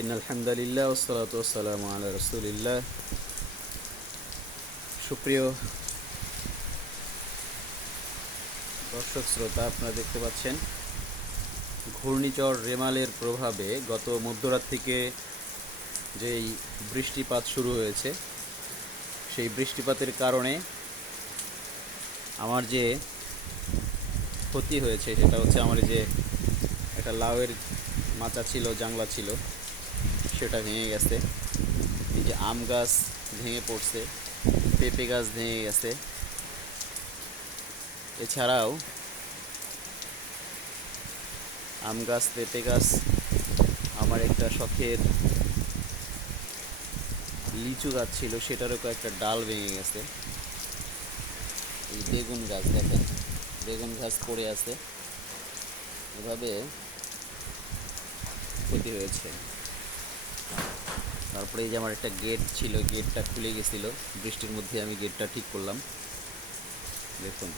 ইন্নাল হামদালিল্লাহ ওয়াসসালাতু ওয়াসসালামু আলা রাসূলিল্লাহ। সুপ্রিয় দর্শক শ্রোতা, আপনারা দেখতে পাচ্ছেন ঘূর্ণিঝড় রেমালের প্রভাবে গত মধ্যরাত থেকে যেই বৃষ্টিপাত শুরু হয়েছে, সেই বৃষ্টিপাতের কারণে আমার যে ক্ষতি হয়েছে সেটা হচ্ছে আমার যে একটা লাউয়ের মাচা ছিল, জাংলা ছিল, সেটা ভেঙে গেছে। এই যে আম গাছ ভেঙে পড়ছে, পেঁপে গাছ ভেঙে গেছে। এছাড়াও আম গাছ, পেঁপে গাছ, আমার একটা শখের লিচু গাছ ছিল, সেটারও কয়েকটা ডাল ভেঙে গেছে। এই বেগুন গাছ দেখেন, বেগুন গাছ পড়ে আছে। এভাবে ক্ষতি হয়েছে। তারপরে এই যে আমার একটা গেট ছিল, গেটটা খুলে গেছিলো, বৃষ্টির মধ্যে আমি গেটটা ঠিক করলাম। দেখুন,